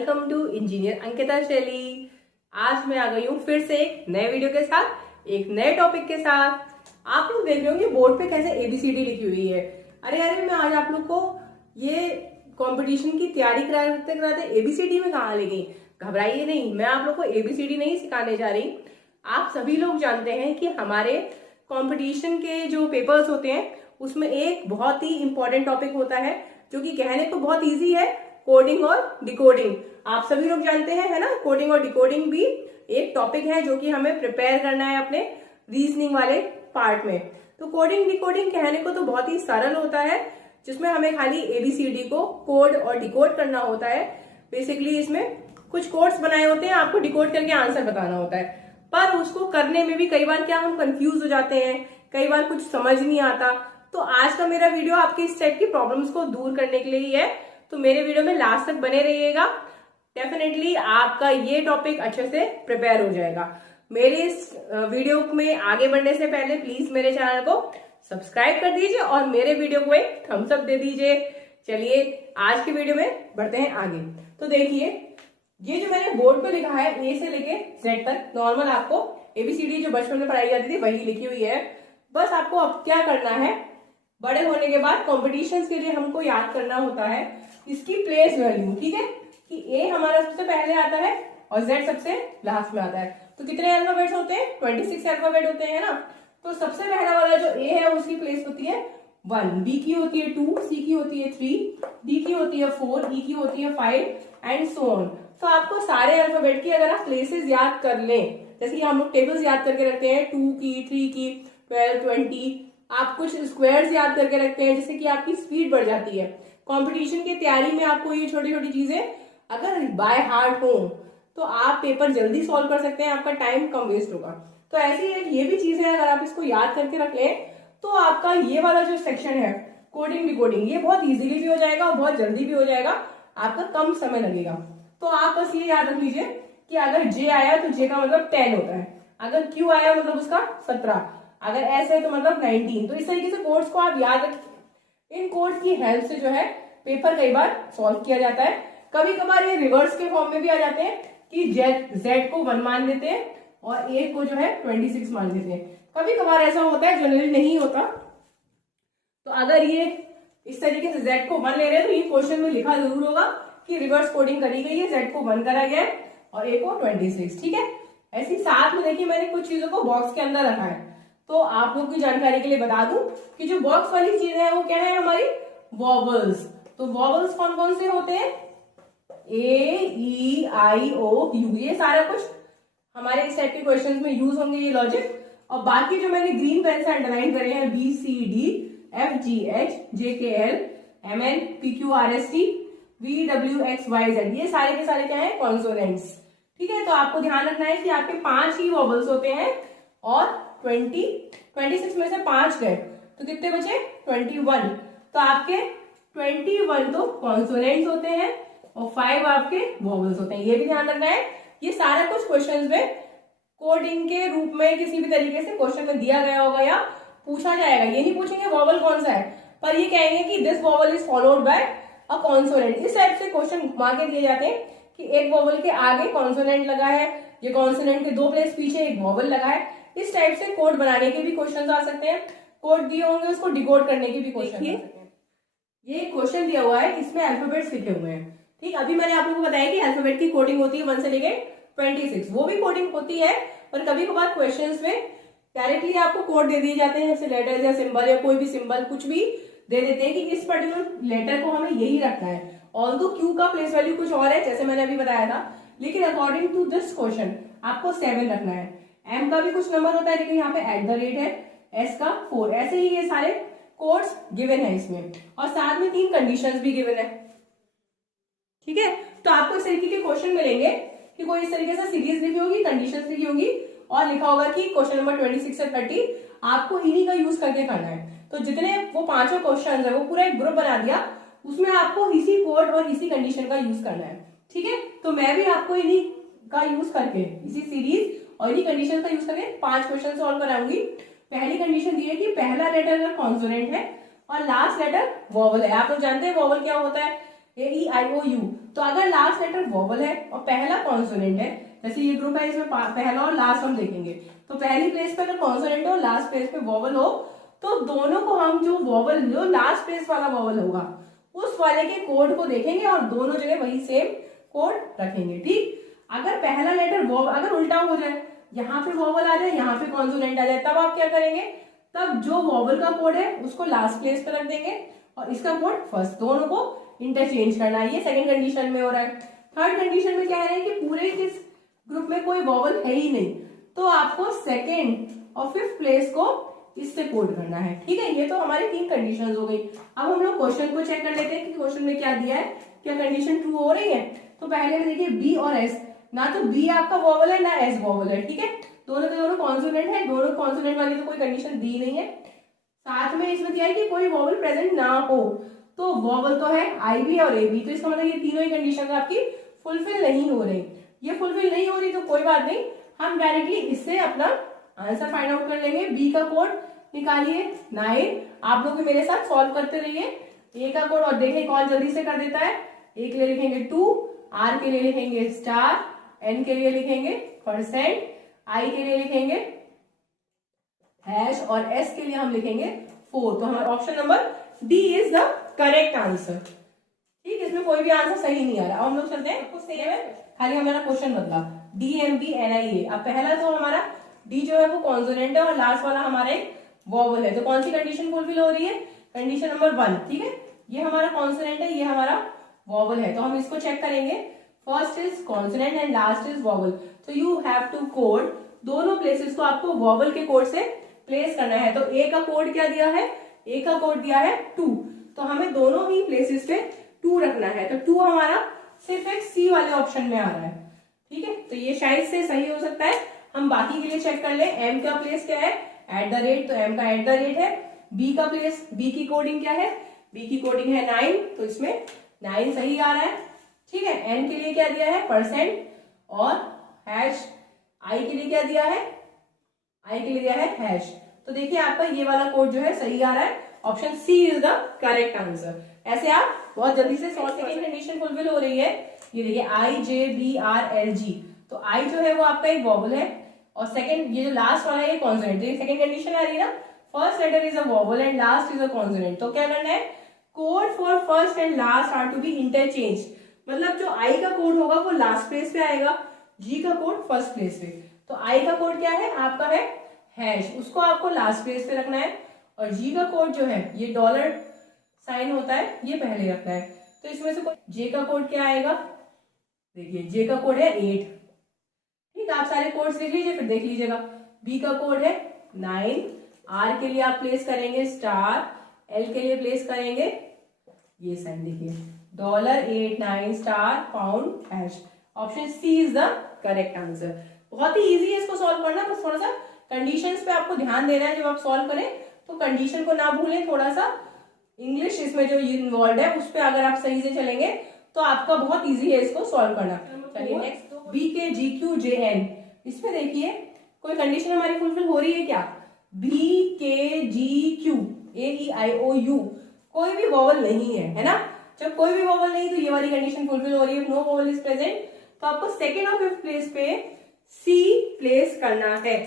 Welcome to engineer Ankita शैली। आज मैं आ गई हूँ फिर से एक नए वीडियो के साथ, एक नए टॉपिक के साथ। आप लोग देख रहे होंगे बोर्ड पे कैसे ABCD लिखी हुई है। अरे मैं आज आप लोग को ये कंपटीशन की तैयारी कराते कराते ABCD में कहाँ ले गई। घबराइए नहीं, मैं आप लोग को ABCD नहीं सिखाने जा रही। आप सभी लोग जानते हैं कि हमारे कंपटीशन के जो पेपर्स होते हैं उसमें एक बहुत ही इंपॉर्टेंट टॉपिक होता है जो कि कहने को बहुत इजी है, कोडिंग और डिकोडिंग। आप सभी लोग जानते हैं, है ना। कोडिंग और डिकोडिंग भी एक टॉपिक है जो कि हमें प्रिपेयर करना है अपने रीजनिंग वाले पार्ट में। तो कोडिंग डिकोडिंग कहने को तो बहुत ही सरल होता है, जिसमें हमें खाली ABCD को कोड और डिकोड करना होता है। बेसिकली इसमें कुछ कोड्स बनाए होते हैं, आपको डिकोड करके आंसर बताना होता है। पर उसको करने में भी कई बार क्या हम कंफ्यूज हो जाते हैं, कई बार कुछ समझ नहीं आता। तो आज का मेरा वीडियो आपके इस टाइप की प्रॉब्लम्स को दूर करने के लिए ही है। तो मेरे वीडियो में लास्ट तक बने रहिएगा, डेफिनेटली आपका ये टॉपिक अच्छे से प्रिपेयर हो जाएगा। मेरे इस वीडियो में आगे बढ़ने से पहले प्लीज मेरे चैनल को सब्सक्राइब कर दीजिए और मेरे वीडियो को एक थम्स अप दे दीजिए। चलिए आज की वीडियो में बढ़ते हैं आगे। तो देखिए, ये जो मैंने बोर्ड पे लिखा है A से लेके Z तक, नॉर्मल आपको ABCD जो बचपन में पढ़ाई जाती थी वही लिखी हुई है। बस आपको अब क्या करना है, बड़े होने के बाद कॉम्पिटिशन्स के लिए हमको याद करना होता है इसकी प्लेस वैल्यू। ठीक है, कि A हमारा सबसे पहले आता है और Z सबसे लास्ट में आता है। तो कितने अल्फाबेट्स होते हैं? 26 अल्फाबेट होते हैं ना। तो सबसे पहला वाला जो A है उसकी प्लेस होती है 1, B की होती है 2, C की होती है 3, D की होती है 4, E की होती है 5 एंड सो ऑन। तो आपको सारे अल्फाबेट की अगर आप प्लेसेस याद कर लें, जैसे कि हम लोग टेबल्स याद करके रखते हैं 2 की, 3 की, 12, 20, आप कुछ स्क्वायर्स याद करके रखते हैं जिससे कि आपकी स्पीड बढ़ जाती है। कंपटीशन की तैयारी में आपको ये छोटी छोटी चीजें अगर बाय हार्ट हो तो आप पेपर जल्दी सॉल्व कर सकते हैं, आपका टाइम कम वेस्ट होगा। तो ऐसी ये भी चीजें अगर आप इसको याद करके रख लें तो आपका ये वाला जो सेक्शन है कोडिंग डिकोडिंग, ये बहुत इजीली भी हो जाएगा और बहुत जल्दी भी हो जाएगा, आपका कम समय लगेगा। तो आप बस ये याद रख लीजिए कि अगर J आया तो J का मतलब 10 होता है, अगर Q आया मतलब उसका 17, अगर S है तो मतलब 19। तो इस तरीके से कोड्स को आप याद रखिए। इन कोड्स की हेल्प से जो है पेपर कई बार सॉल्व किया जाता है। कभी कभार ये रिवर्स के फॉर्म में भी आ जाते हैं कि Z को 1 मान लेते हैं और A को जो है 26 मान लेते हैं। कभी कभार ऐसा होता है, जनरली नहीं होता। तो अगर ये इस तरीके से Z को 1 ले रहे हैं तो ये क्वेश्चन में लिखा जरूर होगा कि रिवर्स कोडिंग करी गई है, Z को 1 करा गया है और A को 26। ठीक है, ऐसी साथ में देखिए मैंने कुछ चीजों को बॉक्स के अंदर रखा है। तो आप लोग की जानकारी के लिए बता दूं कि जो बॉक्स वाली चीजें हैं वो क्या है, हमारी वॉवल्स। तो वॉवल्स कौन कौन से होते हैं? A, E, I, O, U। ये सारा कुछ हमारे इस टाइप के क्वेश्चंस में यूज होंगे ये लॉजिक। और बाकी जो मैंने ग्रीन पेन से अंडरलाइन करे हैं BCDFGHJKL MNPQRST VWXYZ, ये सारे के सारे क्या है, कॉन्सोनेंट्स। ठीक है, तो आपको ध्यान रखना है कि आपके 5 ही वॉवल्स होते हैं और 26 में से 5 गए तो कितने बचे? 21। तो आपके 21 तो कॉन्सोनेंट्स होते हैं और 5 आपके वॉवल्स होते हैं। ये भी ध्यान रखना है। ये सारा कुछ क्वेश्चंस में कोडिंग के रूप में किसी भी तरीके से क्वेश्चन में दिया गया होगा या पूछा जाएगा। ये नहीं पूछेंगे वॉवल कौन सा है, पर ये कहेंगे कि this vowel is followed by a consonant. इस टाइप से क्वेश्चन घुमा के दिए जाते हैं कि एक वॉवल के आगे कॉन्सोनेंट लगा है, ये कॉन्सोनेंट के 2 प्लेस पीछे एक वॉवल लगा है। इस टाइप से कोड बनाने के भी क्वेश्चन आ सकते हैं, कोड दिए होंगे उसको डिकोड करने के भी क्वेश्चन आ सकते हैं। ये क्वेश्चन दिया हुआ है, इसमें अल्फाबेट्स लिखे हुए हैं। ठीक, अभी मैंने आप लोगों को बताया कि अल्फाबेट की कोडिंग होती है 1 से लेके 26, वो भी कोडिंग होती है। पर कभी कभार क्वेश्चंस में डायरेक्टली आपको कोड दे दिए जाते हैं, जैसे लेटर या सिंबल या कोई भी सिंबल कुछ भी दे देते हैं कि इस पर्टिकुलर लेटर को हमें यही रखना है। ऑल्दो Q का प्लेस वैल्यू कुछ और है, जैसे मैंने अभी बताया था, लेकिन अकॉर्डिंग टू दिस क्वेश्चन आपको 7 रखना है। M का भी कुछ नंबर होता है, लेकिन यहाँ पे @ है, S का 4। ऐसे ही ये सारे कोड्स गिवन है इसमें, और साथ में 3 कंडीशंस भी गिवन है। ठीक है, तो आपको इस तरीके के क्वेश्चन मिलेंगे कि कोई इस तरीके से सीरीज लिखी होगी, कंडीशंस लिखी होगी और लिखा होगा कि क्वेश्चन नंबर 26 से 30 आपको इन्हीं का यूज करके करना है। तो जितने वो 5 क्वेश्चन है वो पूरा एक ग्रुप बना दिया, उसमें आपको इसी कोड और इसी कंडीशन का यूज करना है। ठीक है, तो मैं भी आपको इन्हीं का यूज करके, इसी सीरीज और इन्हीं कंडीशन का यूज करके 5 क्वेश्चन सॉल्व कराऊंगी। पहली कंडीशन दी है कि पहला लेटर का कॉन्सोनेंट है और लास्ट लेटर वॉवल है। आप लोग जानते हैं वॉवल क्या होता है, AEIOU। तो अगर लास्ट लेटर वोवल है और पहला कॉन्सोनेंट है, जैसे ये ग्रुप है इसमें पहला और लास्ट हम देखेंगे, तो पहली प्लेस पे अगर कॉन्सोनेंट हो, लास्ट प्लेस पे वोवल हो, तो दोनों को हम जो वोवल, जो लास्ट प्लेस वाला वोवल होगा उस वाले के कोड को देखेंगे और दोनों जगह वही सेम कोड रखेंगे। ठीक, अगर पहला लेटर वोवल, अगर उल्टा हो जाए, यहाँ पे वोवल आ जाए, यहाँ पे कॉन्सोनेंट आ जाए, तब आप क्या करेंगे, तब जो वोवल का कोड है उसको लास्ट प्लेस पे रख देंगे और इसका कोड फर्स्ट, दोनों को इंटरचेंज करना है। ये सेकंड कंडीशन में हो रहा है। थर्ड कंडीशन में क्या है कि पूरे इस ग्रुप में कोई वोवल है ही नहीं, तो आपको सेकेंड और फिफ्थ प्लेस को इससे कोड करना है। ठीक है, ये तो हमारी 3 कंडीशंस हो गई। अब हम लोग क्वेश्चन को चेक कर लेते हैं कि क्वेश्चन में क्या दिया है, क्या कंडीशन ट्रू हो रही है। तो पहले में देखिए बी और एस, ना तो बी आपका वोवल है ना एस वोवल है। ठीक है, दोनों के दोनों कॉन्सोनेंट है, दोनों कॉन्सोनेंट वाली तो कोई कंडीशन दी नहीं है। साथ में इसमें दिया है कि कोई वोवल प्रेजेंट ना हो, तो वोवल तो है आई बी और ए बी, तो इसका मतलब ये तीनों ही कंडीशन आपकी फुलफिल नहीं हो रही। ये फुलफिल नहीं हो रही तो कोई बात नहीं, हम डायरेक्टली इससे अपना आंसर फाइंड आउट कर लेंगे। बी का कोड निकालिए 9, आप लोग भी मेरे साथ सॉल्व करते रहिए। ए का कोड और देखें कौन जल्दी से कर देता है। ए के लिए लिखेंगे 2, आर के लिए लिखेंगे स्टार, एन के लिए लिखेंगे %, आई के लिए लिखेंगे हैश और एस के लिए हम लिखेंगे 4। तो हमारा option number D is the correct answer. ठीक, इसमें कोई भी आंसर सही नहीं आ रहा। अब हम लोग चलते हैं, कुछ सेम है, खाली हमारा क्वेश्चन बदला। डी एम बी एन आई ए। अब पहला तो हमारा डी जो है वो कॉन्सोनेंट है और लास्ट वाला हमारा एक वोवल है, तो कौन सी कंडीशन फुलफिल हो रही है, कंडीशन नंबर 1। ठीक है, ये हमारा कॉन्सोनेंट है, ये हमारा वोवल है, तो हम इसको चेक करेंगे। First is consonant and last is vowel, तो यू हैव टू कोड, दोनों प्लेसेस को आपको वोवल के कोड से प्लेस करना है। तो ए का कोड क्या दिया है, ए का कोड दिया है 2, तो हमें दोनों ही प्लेसेस पे 2 रखना है। तो 2 हमारा सिर्फ एक सी वाले ऑप्शन में आ रहा है। ठीक है, तो ये शायद से सही हो सकता है। हम बाकी के लिए चेक कर ले। एम का प्लेस क्या है, @ तो एम का @ है। बी का प्लेस, बी की कोडिंग क्या है, बी की कोडिंग है 9, तो इसमें 9 सही आ रहा है। ठीक है, एन के लिए क्या दिया है %, और हैश आई के लिए क्या दिया है, आई के लिए दिया है हैश। तो देखिए आपका ये वाला कोड जो है सही आ रहा है, option C is the correct answer. ऐसे आप बहुत जल्दी से सॉल्व करेंगे। सेकंड कंडीशन फुलफिल हो रही है, ये देखिए I J B R L जी, तो आई जो है वो आपका एक वोवल है और सेकंड ये जो लास्ट वाला है ये कॉन्सोनेंट। तो सेकंड कंडीशन आ रही है ना, first letter is a vowel and last is a consonant. तो क्या करना है, code for first and last are to be interchange, मतलब जो आई का कोड होगा वो लास्ट प्लेस पे आएगा, जी का कोड फर्स्ट प्लेस पे। तो आई का कोड क्या है आपका है हैश, उसको आपको लास्ट प्लेस पे रखना है, और जी का कोड जो है ये $साइन होता है, ये पहले रखना है। तो इसमें से जे का कोड क्या आएगा, देखिए जे का कोड है 8। ठीक, आप सारे कोड्स लिख लीजिए फिर देख लीजिएगा। बी का कोड है 9, आर के लिए आप प्लेस करेंगे स्टार, एल के लिए प्लेस करेंगे ये साइन, देखिए $8 9 £, option C is the correct answer. बहुत ही इजी है इसको सॉल्व करना, बस थोड़ा सा कंडीशंस पे आपको ध्यान देना है जब आप सॉल्व करें, तो कंडीशन को ना भूलें, थोड़ा सा इंग्लिश इसमें जो इन्वॉल्व है उस पर अगर आप सही से चलेंगे तो आपका बहुत इजी है इसको सॉल्व करना। चलिए नेक्स्ट, बी के जी क्यू जे एन, इसमें देखिए कोई कंडीशन हमारी फुलफिल हो रही है क्या, बी के G Q A E I O you, कोई भी वोवल नहीं है ना। जब कोई भी वोवल नहीं तो ये वाली कंडीशन फुलफिल हो रही है, नो वोवल इज प्रेजेंट, तो आपको सेकेंड और फिफ्थ प्लेस पे सी प्लेस करना है।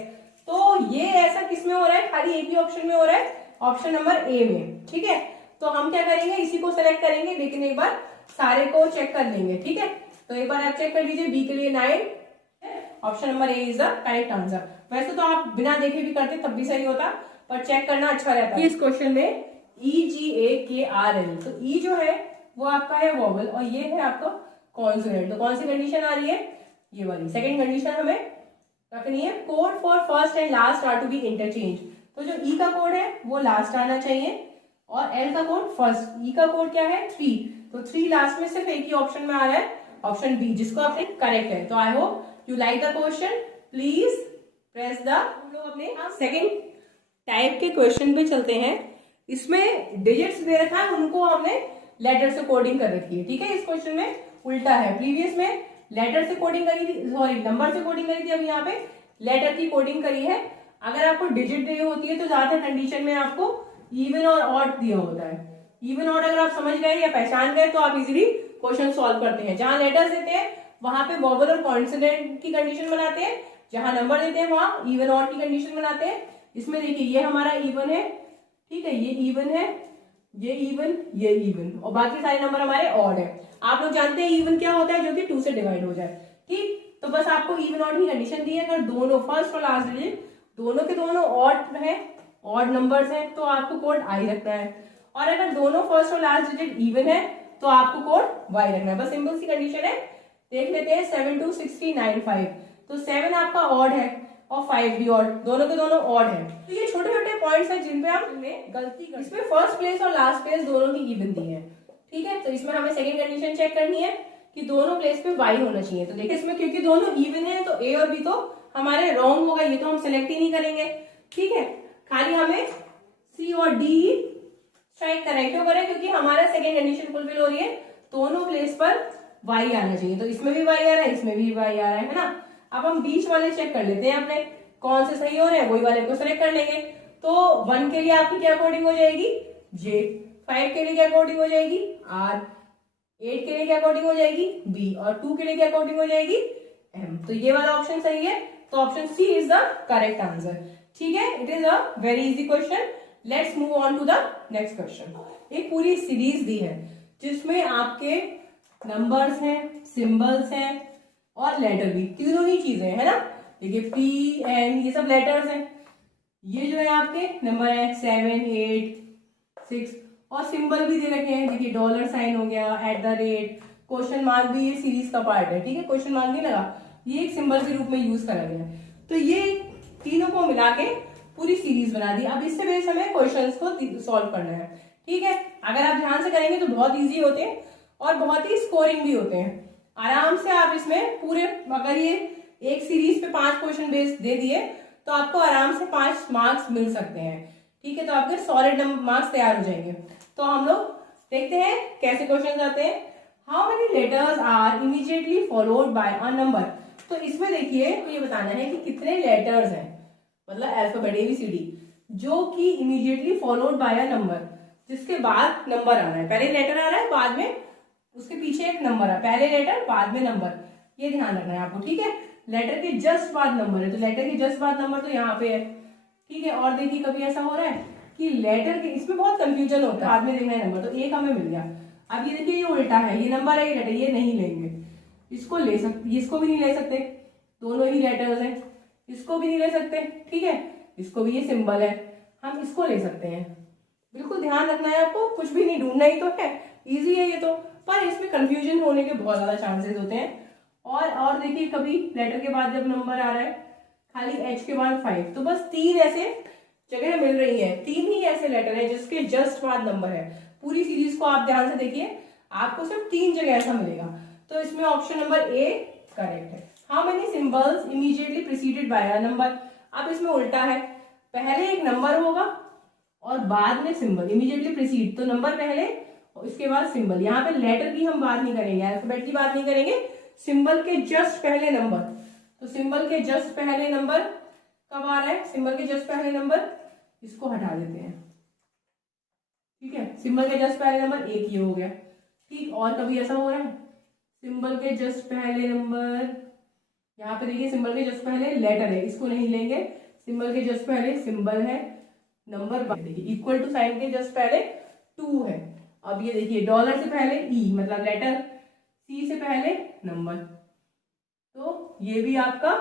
तो ये ऐसा किसमें हो रहा है, खाली एक ही ऑप्शन में हो रहा है, ऑप्शन नंबर ए में। ठीक है, तो हम क्या करेंगे, इसी को सेलेक्ट करेंगे, लेकिन एक बार सारे को चेक कर लेंगे। ठीक है, तो एक बार आप चेक कर लीजिए, बी के लिए 9, option number A is the correct answer. वैसे तो आप बिना देखे भी करते तब भी सही होता, पर चेक करना अच्छा रहता है। इस क्वेश्चन में EGAKRL, तो ई जो है वो आपका है वोवल और ये है आपका कॉन्सोनेंट। तो कौन सी कंडीशन आ रही है, ये वाली सेकंड कंडीशन हमें रखनी है, code for first and last are to be interchange. तो जो ई का कोड है वो लास्ट आना चाहिए और एल का कोड फर्स्ट। ई का कोड क्या है 3, तो 3 लास्ट में सिर्फ एक ही ऑप्शन में आ रहा है, ऑप्शन बी, जिसको आपने करेक्ट है। तो I hope you like the question, please press the. हम लोग अपने सेकंड टाइप के क्वेश्चन पे चलते हैं। इसमें डिजिट्स दे रखा है, उनको हमने लेटर से कोडिंग कर रखी है। ठीक है, इस क्वेश्चन में उल्टा है, प्रीवियस में लेटर से कोडिंग करी थी, सॉरी नंबर से कोडिंग करी थी, अब यहाँ पे लेटर की कोडिंग करी है। अगर आपको डिजिट दी होती है तो ज्यादातर कंडीशन में आपको इवन और ऑड दिया होता है। इवन ऑड अगर आप समझ गए या पहचान गए तो आप इजीली क्वेश्चन सॉल्व करते हैं। जहां लेटर्स देते हैं वहां पे वोवेल और कॉन्सोनेंट की कंडीशन बनाते हैं, जहां नंबर देते हैं वहां इवन ऑड की कंडीशन बनाते हैं। इसमें देखिए ये हमारा इवन है, ठीक है, ये इवन है, ये इवन, ये इवन, और बाकी सारे नंबर हमारे ऑड है। आप लोग जानते हैं इवन क्या होता है, जो कि 2 से डिवाइड हो जाए, ठीक। तो बस आपको इवन ऑड की कंडीशन दी है, अगर दोनों फर्स्ट और लास्ट डिजिट दोनों के दोनों ऑड है, ऑड नंबर्स हैं, तो आपको कोड आई रखना है, और अगर दोनों फर्स्ट और लास्ट डिजिट इवन है तो आपको कोड वाई रखना है। बस सिंपल सी कंडीशन है। देख लेते हैं 7 2 6 3 9 5, तो 7 आपका ऑड है और 5 भी ऑड, दोनों के दोनों ऑड है। तो ये छोटे छोटे पॉइंट्स हैं जिन पे आप गलती कर, इसमें फर्स्ट प्लेस और लास्ट प्लेस दोनों की इवन दी है, ठीक है। तो इसमें हमें सेकंड कंडीशन चेक करनी है कि दोनों प्लेस पे वाई होना चाहिए। तो देखिए इसमें क्योंकि दोनों इवन है तो ए और बी तो हमारे रॉन्ग होगा, ये तो हम सेलेक्ट ही नहीं करेंगे, ठीक है। खाली हमें सी और डी स्ट्राइक करें, क्यों करें, क्योंकि हमारा सेकंड कंडीशन फुलफिल हो रही है, दोनों प्लेस पर वाई आना चाहिए। तो इसमें भी वाई आ रहा है, इसमें भी वाई आ रहा है ना। अब हम बीच वाले चेक कर लेते हैं, अपने कौन से सही हो रहे हैं, वही वाले को सेलेक्ट कर लेंगे। तो 1 के लिए आपकी क्या कोडिंग हो जाएगी, जे, 5 के लिए क्या कोडिंग हो जाएगी, आर, 8 के लिए क्या कोडिंग हो जाएगी, बी, और 2 के लिए क्या कोडिंग हो जाएगी, एम। तो ये वाला ऑप्शन सही है, तो option C is the correct answer, ठीक है। It is a very easy question. Let's move on to the next question. एक पूरी सीरीज दी है जिसमें आपके नंबर्स हैं, सिंबल्स हैं और लेटर भी, तीनों ही चीजें है ना। देखिए पी एन ये सब लेटर्स हैं, ये जो है आपके नंबर है 7 8 6, और सिंबल भी दे रखे हैं। देखिए डॉलर साइन हो गया, @ क्वेश्चन मार्क भी ये सीरीज का पार्ट है, ठीक है। क्वेश्चन मार्क नहीं लगा, ये एक सिंबल के रूप में यूज करा गया है। तो ये तीनों को मिला के पूरी सीरीज बना दी। अब इससे बेस हमें क्वेश्चंस को सॉल्व करना है, ठीक है। अगर आप ध्यान से करेंगे तो बहुत इजी होते हैं और बहुत ही स्कोरिंग भी होते हैं। आराम से आप इसमें पूरे, अगर ये एक सीरीज पे 5 क्वेश्चन बेस दे दिए तो आपको आराम से 5 मार्क्स मिल सकते हैं, ठीक है। तो आपके सॉलिड मार्क्स तैयार हो जाएंगे। तो हम लोग देखते हैं कैसे क्वेश्चन आते हैं। How many letters are immediately followed by a number. तो इसमें देखिए तो ये बताना है कि कितने लेटर्स हैं, मतलब अल्फाबेट ABCD, जो कि immediately followed by a number, जिसके बाद नंबर आ रहा है। पहले लेटर आ रहा है, बाद में उसके पीछे एक नंबर है, पहले लेटर बाद में नंबर, ये ध्यान रखना है आपको, ठीक है। लेटर के जस्ट बाद नंबर है, तो लेटर के जस्ट बाद नंबर तो यहाँ पे है, ठीक है। और देखिए कभी ऐसा हो रहा है कि लेटर के, इसमें बहुत कंफ्यूजन होता है, बाद में देखना है नंबर, तो एक हमें मिल गया। अब ये देखिए ये उल्टा है, ये नंबर है, ये लेटर, ये नहीं लेंगे, इसको ले सकते, इसको भी नहीं ले सकते, दोनों ही लेटर्स हैं, इसको भी नहीं ले सकते, ठीक है। इसको भी, ये सिंबल है, हम इसको ले सकते हैं। बिल्कुल ध्यान रखना है आपको, कुछ भी नहीं ढूंढना ही तो है, इजी है ये तो, पर इसमें कंफ्यूजन होने के बहुत ज्यादा चांसेस होते हैं। और देखिए कभी लेटर के बाद जब नंबर आ रहा है, खाली एच के बाद 5, तो बस 3 ऐसे जगह मिल रही है, 3 ही ऐसे लेटर है जिसके जस्ट बाद नंबर है। पूरी सीरीज को आप ध्यान से देखिए, आपको सिर्फ 3 जगह ऐसा मिलेगा। तो इसमें ऑप्शन नंबर ए करेक्ट है। How many symbols immediately preceded by a number. अब इसमें उल्टा है, पहले एक नंबर होगा और बाद में सिंबल, इमीडिएटली प्रीसीड, तो नंबर पहले और इसके बाद सिंबल। यहाँ पे लेटर की हम बात नहीं करेंगे, अल्फाबेट की बात नहीं करेंगे, सिंबल के जस्ट पहले नंबर। तो सिंबल के जस्ट पहले नंबर कब आ रहा है, सिंबल के जस्ट पहले नंबर, इसको हटा देते हैं, ठीक है। सिंबल के जस्ट पहले नंबर एक ही हो गया, ठीक। और कभी ऐसा हो रहा है, सिंबल के जस्ट पहले नंबर, यहाँ पे देखिए सिंबल के जस्ट पहले लेटर है, इसको नहीं लेंगे, सिंबल के जस्ट पहले सिंबल है, नंबर देखिए इक्वल टू साइन के जस्ट पहले 2 है। अब ये देखिए डॉलर से पहले ई, मतलब लेटर, सी से पहले नंबर, तो ये भी आपका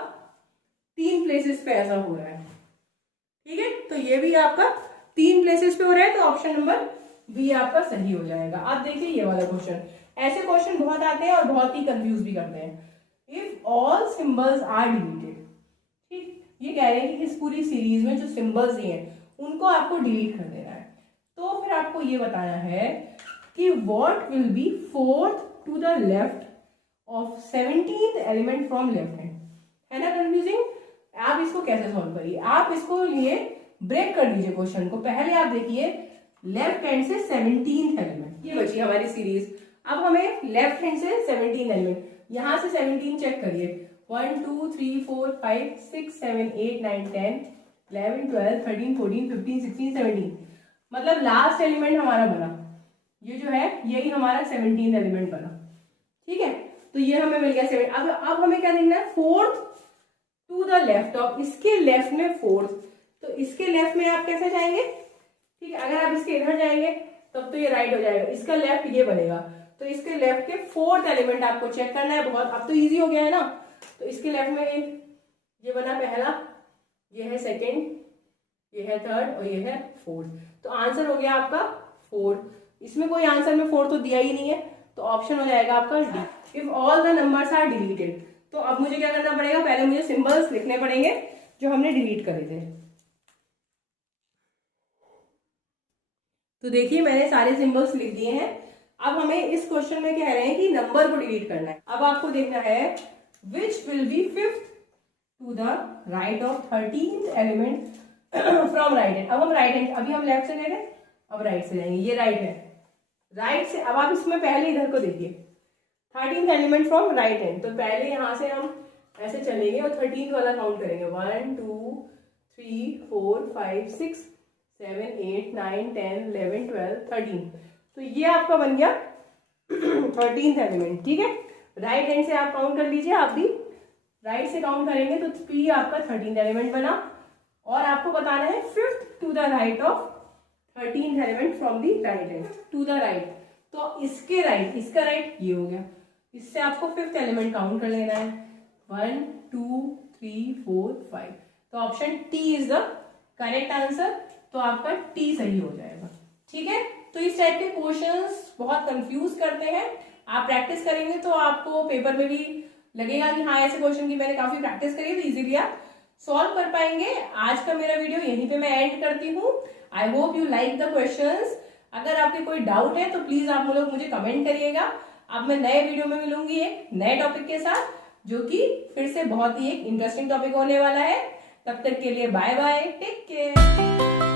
3 प्लेसेस पे ऐसा हो रहा है, ठीक है। तो ये भी आपका 3 प्लेसेस पे हो रहा है, तो ऑप्शन नंबर बी आपका सही हो जाएगा। अब देखिए ये वाला क्वेश्चन, ऐसे क्वेश्चन बहुत आते हैं और बहुत ही कंफ्यूज भी करते हैं। If all symbols are deleted, ठीक, ये कह रहे हैं कि इस पूरी सीरीज में जो सिंबल्स दिए हैं उनको आपको डिलीट कर देना है। तो फिर आपको ये बताना है कि what will be 4th to the left of 17th element from left hand. है ना कंफ्यूजिंग। आप इसको कैसे सॉल्व करिए, आप इसको लिए ब्रेक कर दीजिए क्वेश्चन को। पहले आप देखिए लेफ्ट हैंड से 17th एलिमेंट, ये बची हमारी सीरीज। अब हमें लेफ्ट हैंड से 17 एलिमेंट, यहां से 17 चेक करिए, 1 2 3 4 5 6 7 8 9 10 11 12 13 14 15 16 17, मतलब लास्ट एलिमेंट हमारा बना, ये जो है यही हमारा 17th एलिमेंट बना, ठीक है, तो ये हमें मिल गया 7। अब हमें क्या देखना है, fourth to the left of, इसके लेफ्ट में फोर्थ, तो इसके लेफ्ट में आप कैसे जाएंगे, ठीक है, अगर आप इसके इधर जाएंगे तब तो ये राइट हो जाएगा, इसका लेफ्ट ये बनेगा, तो इसके लेफ्ट के फोर्थ एलिमेंट आपको चेक करना है। बहुत अब तो इजी हो गया है ना, तो इसके लेफ्ट में ये बना पहला, ये है सेकंड, ये है थर्ड और ये है फोर्थ, तो आंसर हो गया आपका 4। इसमें कोई आंसर में 4 तो दिया ही नहीं है, तो ऑप्शन हो जाएगा आपका D, if all the numbers are deleted. तो अब मुझे क्या करना पड़ेगा, पहले मुझे सिंबल्स लिखने पड़ेंगे जो हमने डिलीट करे थे। तो देखिए मैंने सारे सिंबल्स लिख दिए हैं। अब हमें इस क्वेश्चन में कह रहे हैं कि नंबर को डिलीट करना है। अब आपको देखना है which will be fifth to the right of 13th element from right hand. अब हम राइट हैंड, अभी हम लेफ्ट से गए थे, अब राइट से जाएंगे, ये राइट है, राइट से। अब आप इसमें पहले इधर को देखिए, 13th element from right hand, तो पहले यहां से हम ऐसे चलेंगे और 13th वाला काउंट करेंगे, 1 2 3 4 5 6 7 8 9 10 11 12 13, तो ये आपका बन गया 13th एलिमेंट। ठीक है, राइट हैंड से आप काउंट कर लीजिए, आप भी राइट से काउंट करेंगे तो पी आपका 13th एलिमेंट बना, और आपको बताना है fifth to the right of 13th element from the right hand to the right, तो इसके राइट, इसका राइट ये हो गया, इससे आपको फिफ्थ एलिमेंट काउंट कर लेना है, 1 2 3 4 5, तो option T is the correct answer, तो आपका टी सही हो जाएगा। ठीक है, तो इस टाइप के क्वेश्चंस बहुत कंफ्यूज करते हैं, आप प्रैक्टिस करेंगे तो आपको पेपर में भी लगेगा कि हाँ ऐसे क्वेश्चन की मैंने काफी प्रैक्टिस करी है, तो इजीली आप सॉल्व कर पाएंगे। आज का मेरा वीडियो यहीं पे मैं एंड करती हूँ। I hope you like the questions. अगर आपके कोई डाउट है तो प्लीज आप लोग मुझे कमेंट करिएगा। अब मैं नए वीडियो में मिलूंगी एक नए टॉपिक के साथ, जो कि फिर से बहुत ही एक इंटरेस्टिंग टॉपिक होने वाला है। तब तक के लिए बाय बाय, टेक केयर।